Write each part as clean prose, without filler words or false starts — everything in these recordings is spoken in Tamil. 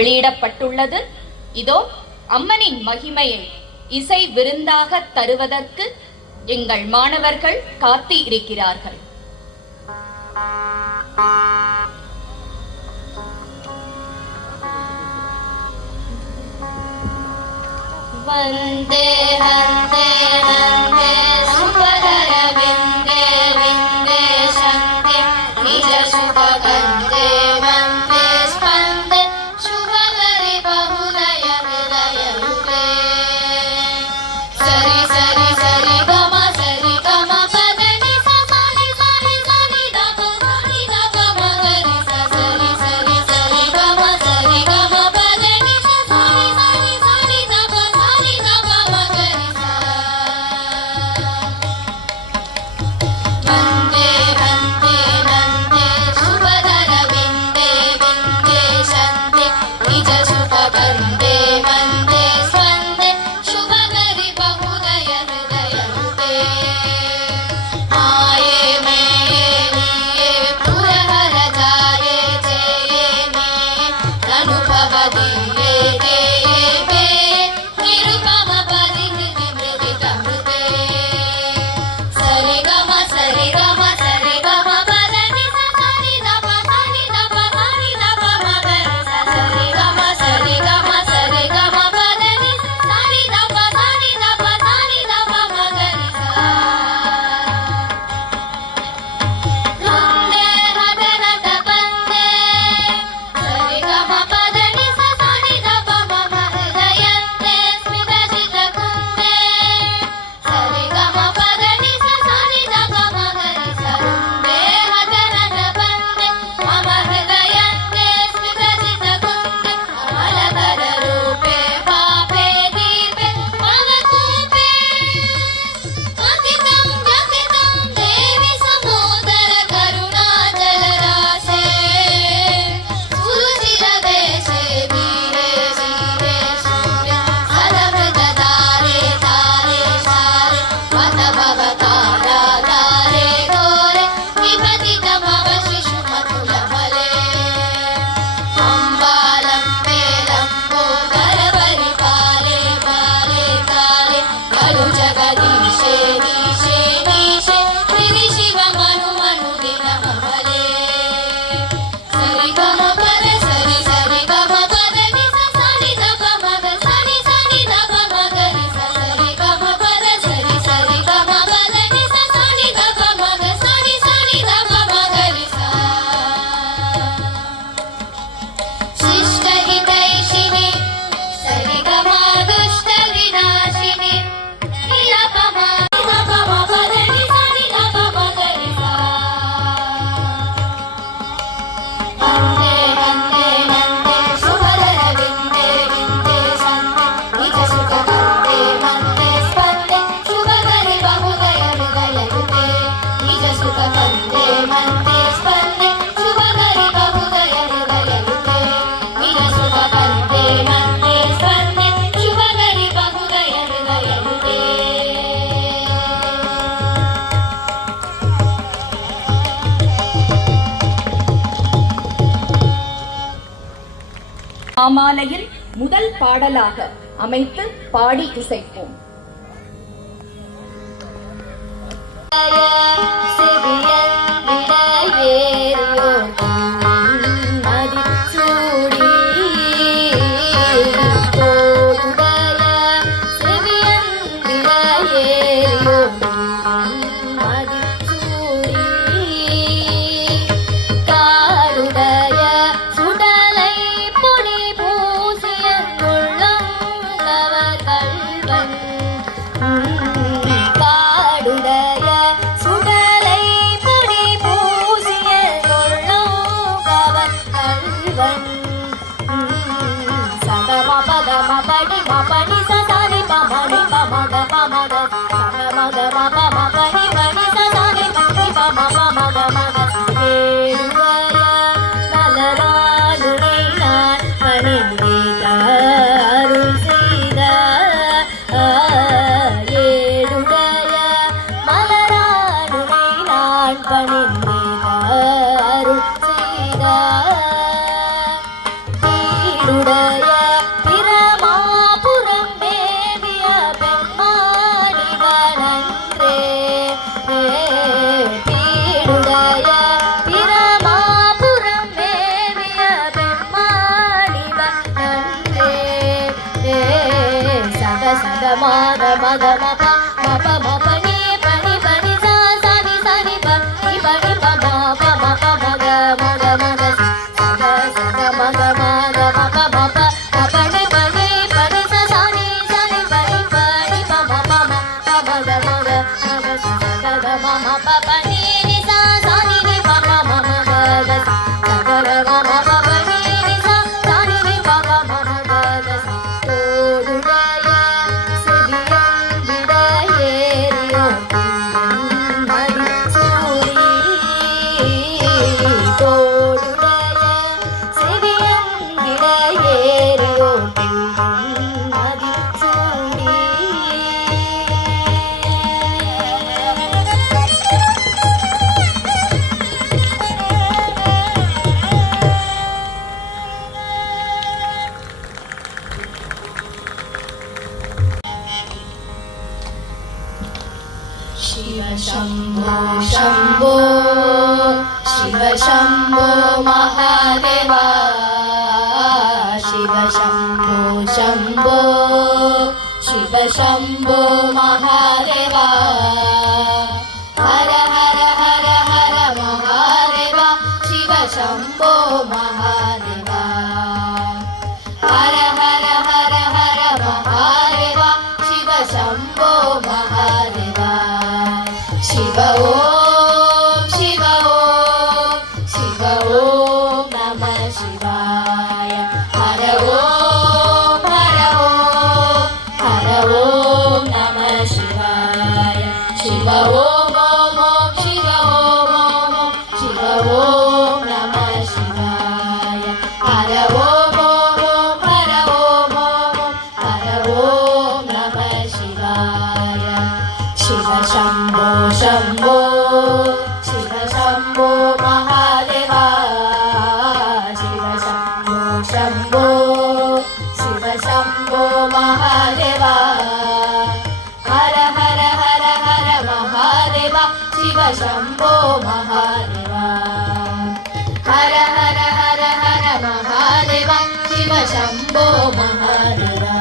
வெளியிடப்பட்டுள்ளது. இதோ அம்மனின் மகிமையை இசை விருந்தாக தருவதற்கு எங்கள் மாணவர்கள் காத்து இருக்கிறார்கள். वन्दे वन्दे वन्दे सुभदर विन्दे विन्दे शन्दे निज सुख वन्दे वन्दे स्पन्दे शुभकरि बहुदय हृदय रुके सरि सरि सरि गम पद नि सा नि सा नि सा नि द प म ग रि सा सरि सरि सरि गम पद नि सा नि सा नि सा नि द प वन्दे वन्दे वन्दे सुभदर विन्दे विन्दे शन्दे निज सुख वन्दे वन्दे स्पन्दे शुभकरि बहुदय हृदय रुके आये मेये निये पुरहर जाये जये मे अनुभव दिये देये मे निरुपम परिहृति मृदितमृते सरि गम पद नि सा नि द प नि द प नि द प म ग रि सा सरि गम पद नि सा नि द प नि द प नि द प म ग रि सा वन्दे हदनत वन्दे सरि गम पद नि सा नि द प म हृदयन्ते स्मितजित कुन्दे सरि गम पद नि सा नि द प म ग रि सा वन्दे हदनत वन्दे मम हृदयन्ते स्मितजित कुन्दे अमलकर रूपे पापे दीपे मनकूपे अतितं व्यथितं देवि समोदर करुणा जलराशे सुरुचिरवेशे वीरे शीरे शूरे सदमृत तारे तारे शारे वत भवतारा तारे गोरे निपतितमव शिशुमतुलफले अम्बालम्बे लम्बोदर परिपाले पाले काले खलु जगदीशे दीशे दीशे हृदि शिव मनु मनु दिनमफले सरि गम पद सरि सरि गम पद नि सा नि द प म ग सा नि द प म ग रि सा सरि गम पद सरि सरि गम पद नि सा नि द प म ग सा नि द प म ग रि सा शिष्ट हितैषिणि सरि गम दुष्ट विनाशिनि निलपम निलपम पद नि सा नि द प म ग रि सा वन्दे वन्दे वन्दे सुभदर विन्दे विन्दे शन्दे निज सुख वन्दे वन्दे स्पन्दे शुभकरि बहुदय हृदय रुके निज सुख वन्दे वन्दे स्पन्दे शुभकरि बहुदय हृदय रुके निज सुख वन्दे वन्दे स्पन्दे शुभकरि बहुदय हृदय रुके மாமாலையில் முதல் பாடலாக அமைத்து பாடி இசைப்போம். செவியன் விடையேறியோர் மதி சூடி தோடுடைய செவியன் விடையேறியோர் மதி சூடி காடுடைய சுடலை பொடி பூசிய உள்ளம் கவர் கள்வன் காடுடைய சுடலை பொடி பூசிய உள்ளம் கவர் கள்வன் சகம பகம படி மபனி சசானி பமணி பமக பமக சகமக மபம பனி பனி சசானி பனி பம பமக மக ஏழுடைய நலராலுனை நான் பணிந்த அருள் செய்த ஏழுடைய மலராலுனை நான் பணிந்த அருள் செய்த ಸದ ಮಾದ ಮದ ಮಪ ಮಪ ಮಪ ನೀ ಪನಿ ಪನಿ ಸಾ ಸನಿ ಸನಿ ಪ ನಿ ಪನಿ ಪ ಮ ಪ ಮ ಪ ಮಗ ಮಗ ಮಗ ಸದ ಸದ ಮಗ ಮಗ ಮಪ ಮಪ ಮಪ ನಿ ಪನಿ ಪನಿ ಸ ಸನಿ ಸನಿ ಪನಿ ಪನಿ ಪ ಮ ಪ ಮ ಪ ಮಗ ಮಗ ಮಗ ಸದ ಮ ಮ ಪ ಪ ನೀ ನಿ ಸಾ ಸನಿ ನಿ ಪ ಮ ಮ ಮಗ ಸದ ಮ ಮ ಪ ಪ ನೀ ನಿ ಸಾ ಸನಿ ನಿ ಪ ಮ ಮ ಮಗ தோடுடைய செவியங்கிடையேறியோ மதி சூடி தோடுடைய செவியங்கிடையேறியோ மதி சூடி शिव शम्भो शम्भो शिव शम्भो महादेवा शिव शम्भो शम्भो शिव शम्भो महादेवा हर हर हर हर महादेवा शिव शम्भो महादेवा हर हर हर हर महादेवा शिव शम्भो महादेवा शिव ओम शिव ओम नमः शिवाय हर ओम नमः शिवाय शिव ओम ओम शिव ओम नमः शिवाय हर ओम नमः शिवाय शिव शम्भो शम्भो शिव शम्भो महादेवा शिव शम्भो शम्भो शिव शम्भो महादेवा हर हर हर हर महादेवा शिव शम्भो महादेवा हर हर हर हर महादेवा शिव शम्भो महादेवा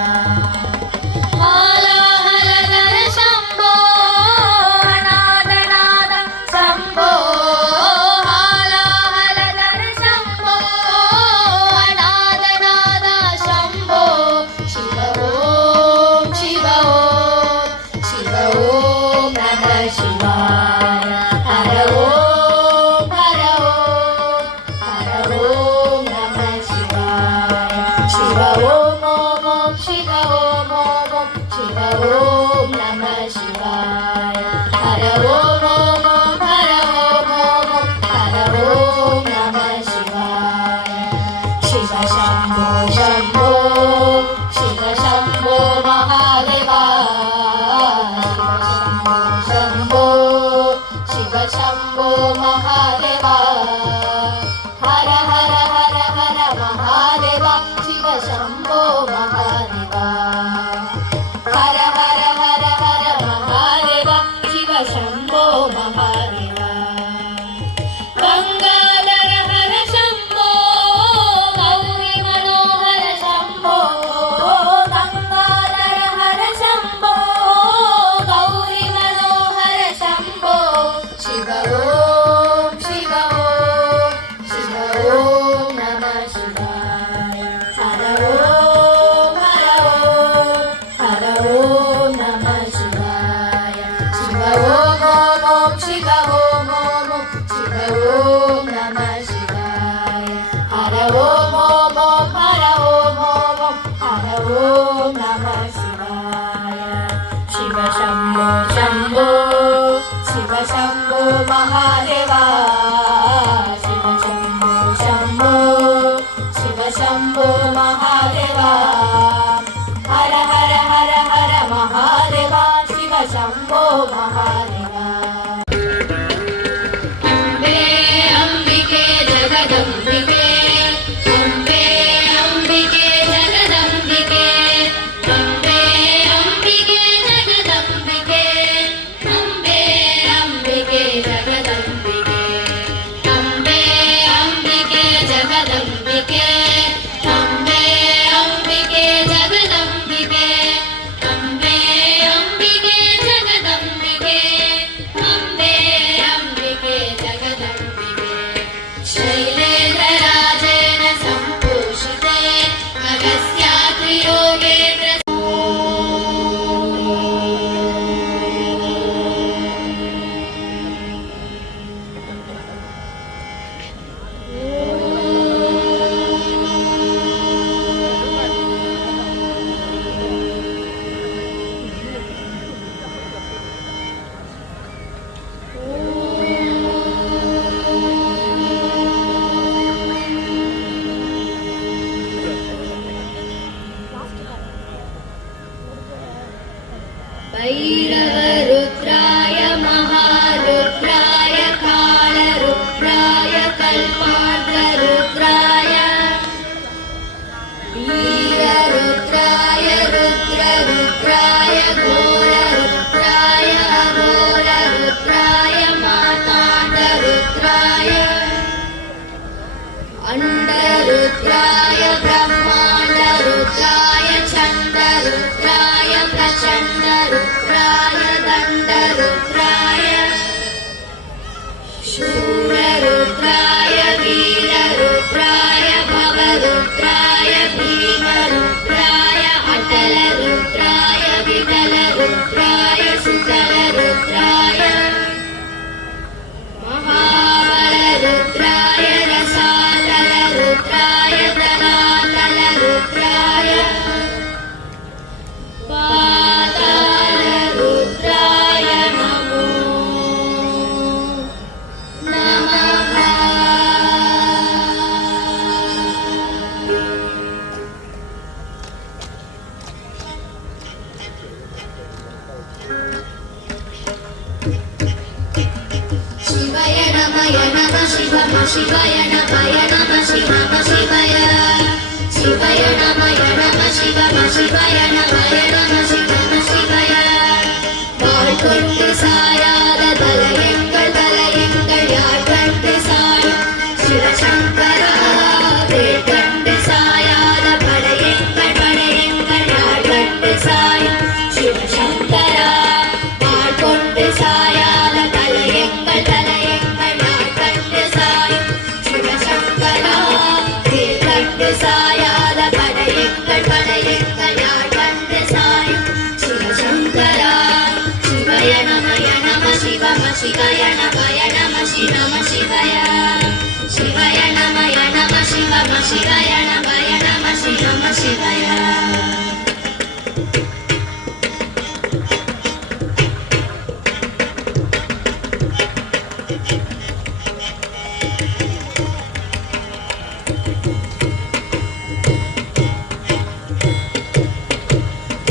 शम्भो महादेवा हर हर हर हर महादेवा शिव शम्भो महादेवा हर हर हर हर महादेवा शिव शम्भो महादेवा गंगाधर हर शम्भो गौरी मनोहर शम्भो गंगाधर हर शम्भो गौरी मनोहर शम्भो शिव ओम नमः शिवाय हर ओम नमः शिवाय शिव ओम शिव ओम नमः शिवाय हर ओम नमः शिवाय शिव शम्भो शम्भो शिव शम्भो महादेवा शिव शम्भो शम्भो शिव शम्भो महादेवा हर हर हर हर महादेवा शिव शम्भो महादेवा अम्बे अम्बिके जगदम्बिके अम्बे अम्बिके जगदम्बिके अम्बे अम्बिके जगदम्बिके अम्बे अम्बिके जगदम्बिके अम्बे अम्बिके जगदम्बिके अम्बे अम्बिके जगदम्बिके भैरवरुद्राय महारुद्राय कालरुद्राय कल्पान्तरुद्राय वीररुद्राय रुद्ररुद्राय घोररुद्राय अघोररुद्राय माताण्डरुद्राय अण्डरुद्राय ब्रह्माण्डरुद्राय चण्डरुद्राय प्रचण्डरुद्राय दण्डरुद्राय शूररुद्राय वीररुद्राय भवरुद्राय भीमरुद्राय अटलरुद्राय विटलरुद्राय सुतलरुद्राय महाबलरुद्राय रसातलरुद्राय तलातलरुद्राय पातालरुद्राय नमो नमः। शिवाय नमः शिवम शिवाय नमः शिव नमः शिवाय शिवाय नमः शिवम शिवाय नमः शिव नमः शिवाय வாழ்கொண்டு சாயாத தலையங்கள் யார் கண்டு சாயும் சிவசங்கரா கண்டு சாயாத படையங்கள் யார் கண்டு சாயும் சிவசங்கரா வாழ்கொண்டு சாயாத தலையங்கள் யார் கண்டு சாயும் சிவசங்கரா கண்டு சாயாத படையங்கள் யார் கண்டு சாயும் சிவசங்கரா शिवाय नमः शिवम शिवाय नमः शिव नमः शिवाय शिवाय नमः शिवम शिवाय नमः शिव नमः शिवाय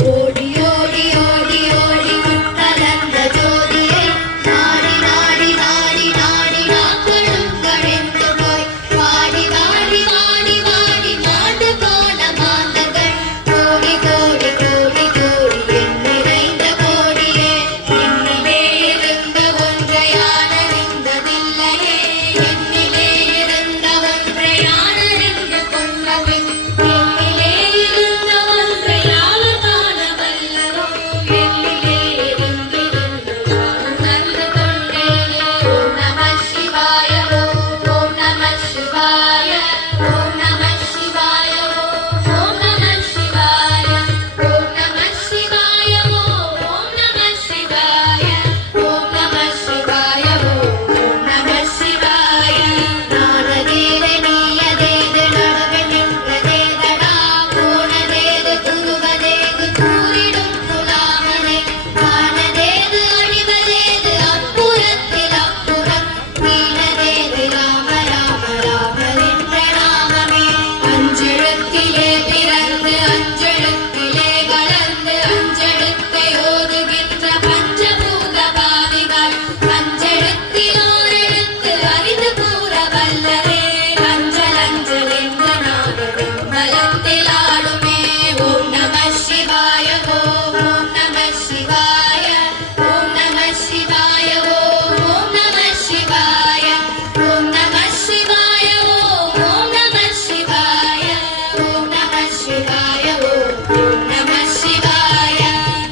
ஓடி ஓடி ஓடி ஓடி முட்டலந்த ஜோதியை நாடி நாடி நாடி நாடி நாட்களும் கழிந்து போய் வாடி வாடி வாடி வாடி மாண்டு போன மாந்தர்கள் கோடி கோடி கோடி கோடி என் நிறைந்த கோடியே என்னிலே இருந்த ஒன்றை யானறிந்ததில்லையே என்னிலே இருந்த ஒன்றை யானறிந்து கொண்டபின் என்னிலே இருந்த ஒன்றை யாவர் காணவல்லரோ என்னிலே இருந்திருந்து நான் உணர்ந்து கொண்டேனே ஓம் நம சிவாய ஓம் நம சிவாய ஓம் நம சிவாய ஓம் நம சிவாய ஓம் நம சிவாய ஓம் நம சிவாய ஓம் நம சிவாய ஓம் நம சிவாய நானதேது நீயதேது நடுவே நின்றதேதடா போனதேது துருவதேது கூறிடும் புலாமனே காணதேது அழிவதேது அப்புறத்தில் அப்புறம் வீணதேது ராம ராம ராமரென்ற நாமமே அஞ்செழுத்திலே பிறந்து அஞ்செழுத்திலே வளர்ந்து அஞ்செழுத்தை ஓதுகின்ற பஞ்சபூத பாவிகள் அஞ்செழுத்தில் ஓரெழுத்து அறிந்து கூற வல்லரே அஞ்சல் அஞ்சல் என்று நாடுதும் பலத்தில் ஆடுமே ஓம் நம சிவாய ஓம் நம சிவாய ஓம் நம சிவாய ஓம் நம சிவாய ஓம் நம சிவாய ஓம் நம சிவாய ஓம் நம சிவாய ஓம் நம சிவாய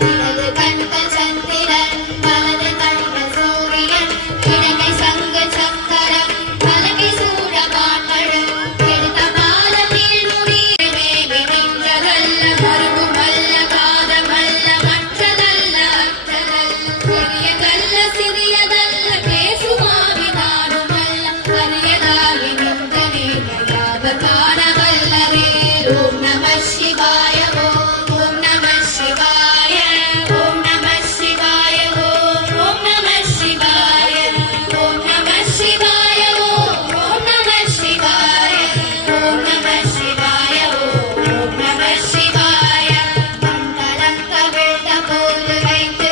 இடது கண்கள் சந்திரன் வலது கண்கள் சூரியன் இடகை சங்கு சக்கரம் பலகை சூட மாட்டழல் எடுத்த பாலத்தில் முடிய மேவி நின்றதல்ல கருவுமல்ல காதமல்ல மற்றதல்ல அற்றதல்ல பெரியதல்ல சிறியதல்ல பேசுமாவி நாடுமல்ல அரியதாகி நின்ற யாவர் காணவல்லரே ஓம் நம சிவாய ஓம் நம சிவாய ஓம் நம சிவாய ஓம் நம சிவாய ஓம் நம சிவாய ஓம் நம சிவாய ஓம் நம சிவாய ஓம் நம சிவாய மங்களம் கவிழ்ந்த போது வைத்து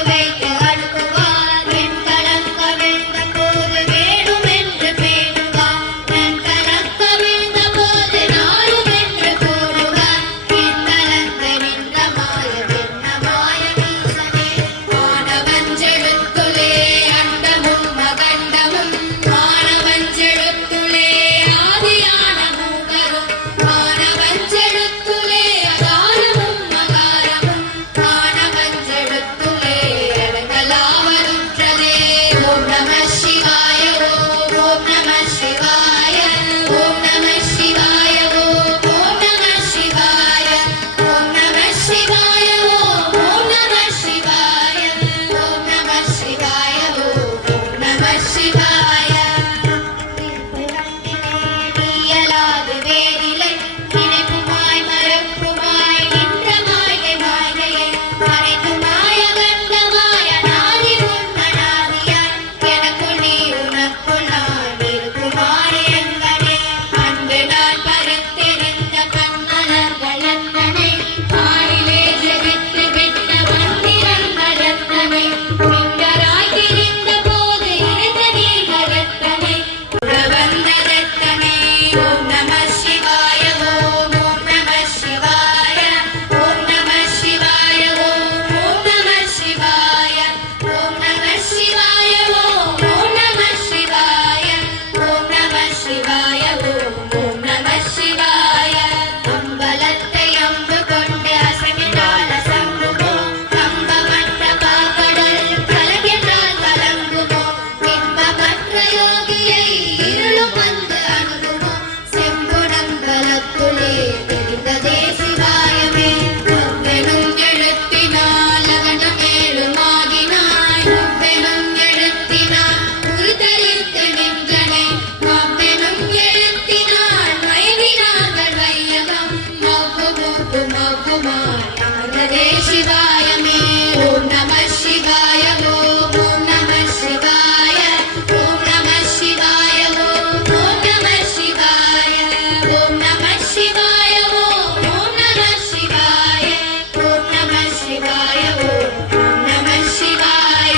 अमृते शिवाय मे ॐ नमः शिवाय ॐ नमः शिवाय ॐ नमः शिवाय ॐ नमः शिवाय ॐ नमः शिवाय ॐ नमः शिवाय ॐ नमः शिवाय ॐ नमः शिवाय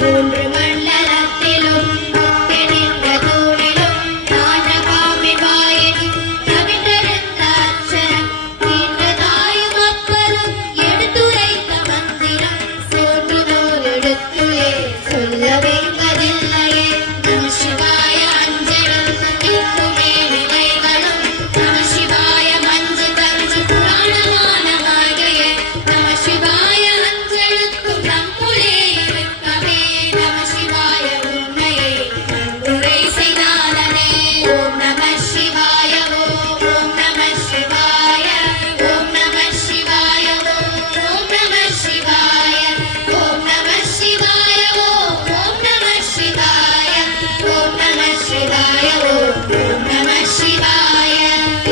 மூன்று மண்டலத்திலும் முத்தி நின்ற தூணிலும் நான்காமி வாயிலும் தவித்தெடுத்த அச்சரம் இன்று தாயும் மக்களும் எடுத்துரைத்த மந்திரம் சோற்றுதோர் எடுத்துளே சொல்லவேங்கதில்லையே நம சிவாய அஞ்செழுத்தும் நிற்குமே நிலைகளும் நம சிவாய மஞ்சு தஞ்சு புராணமான மாயையே நம சிவாய அஞ்செழுத்தும் நம்முளே இருக்கவே நம சிவாய உண்மையை நன்றுரை செய்தானே ஓம் நம சிவாய ஓம் நம சிவாய ஓம் நம சிவாய ஓம் நம சிவாய ஓம் நம சிவாய ஓம் நம சிவாய ஓம் நம சிவாய ஓம் நம சிவாய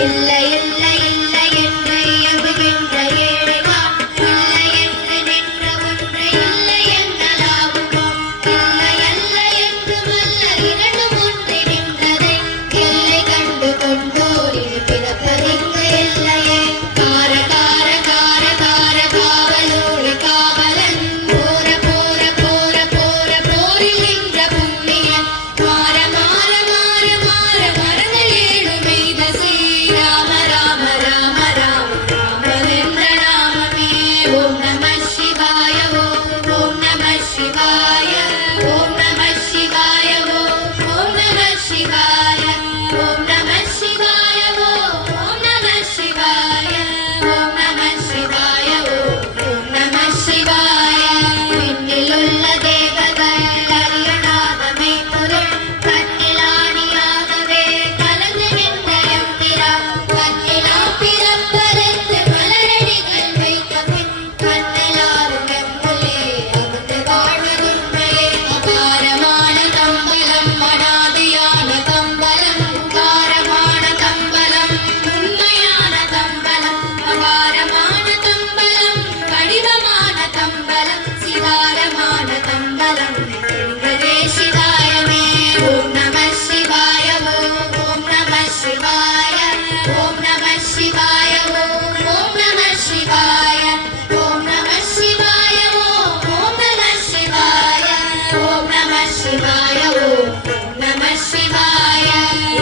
இல்லை இல்லை இல்லை என்று இயம்புகின்ற ஏழைவா இல்லை என்று நின்ற ஒன்றை இல்லை என்னலாகுமோ இல்லை அல்ல என்று மல்ல இரண்டும் ஒன்றை நின்றதை எல்லை கண்டு கொண்டோர் இது பிறப்பதிங்கு இல்லையே கார கார கார கார காவலோடு காவலன் போர போர போர போர போரில் நின்ற புண்ணியன் மாற மாற மாற மாற மரங்கள் ஏழு மெய்த ஸ்ரீராம ராம ராம ராம ராமவென்ற நாமமே ஓம் நம சிவாய ஓம் நம சிவாய ஓம் நம சிவாய ஓம் நம சிவாய ஓம் நம சிவாய ஓம் நம சிவாய ஓம் நம சிவாய ஓம் நம சிவாய விண்ணிலுள்ள தேவர்கள் அறியனாதமை பொருள் கண்ணிலாணியாகவே கலந்து நின்ற எம்பிரா கண்ணிலா பிறப்பறுத்து மலரடிகள் வைத்த பின் கண்ணலாரும் எம்முள்ளே அமர்ந்து வாழ்வதுண்மையே அபாரமான தம்பலம் அனாதியான தம்பலம் உபாரமான தம்பலம் உண்மையான தம்பலம் அபாரமான தம்பலம் கடினமான தம்பலம் சிவாரமான தம்பலம் என்பதே சிவாயமே ஓம் நம சிவாய ஓம் நம சிவாய ஓம் நம சிவாய ஓம் நம சிவாய ஓம் நம சிவாய ஓம் நம சிவாய ஓம் நம சிவாய ஓம் நம சிவாய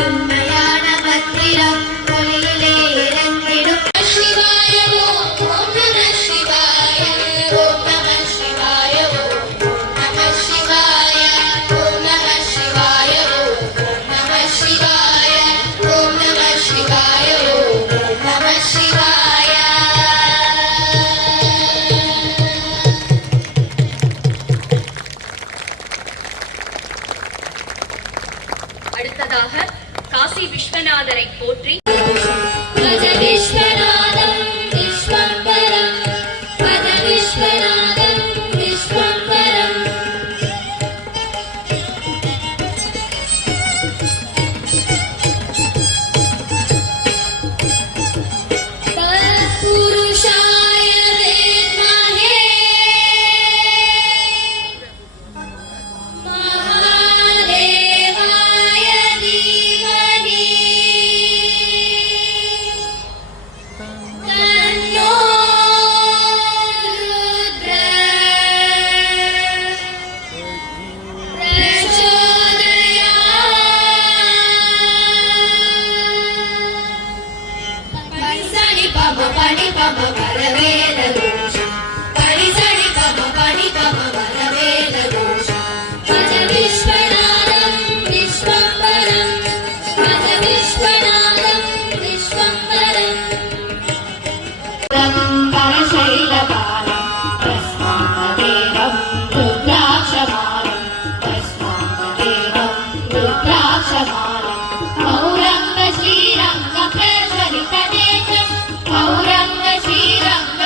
உண்மையான பத்திரம் ஒளியிலே இறங்கிடும் சிவாய ஓம் நம சிவாய ஓம் நம சிவாய ஓம் நம சிவாய ஓம் நம சிவாய ஓம் நம சிவாய ஓம் நம சிவாய ஓம் நம சிவாய அடுத்ததாக காசி விஸ்வநாதரை போற்றி भज विश्वनाथं विश्वम्भरं भज विश्वनाथं विश्वम्भरम् तत्पुरुषाय विद्महे महादेवाय धीमहि तन्नो श्रीरंग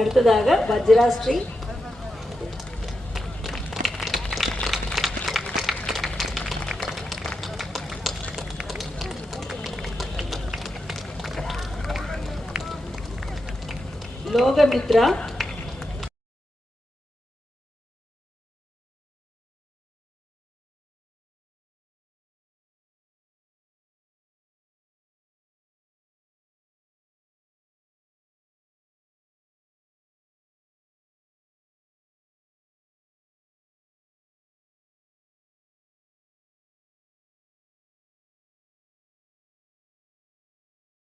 அடுத்ததாக வஜ்ராஸ்ரீ. லோகமித்ரா.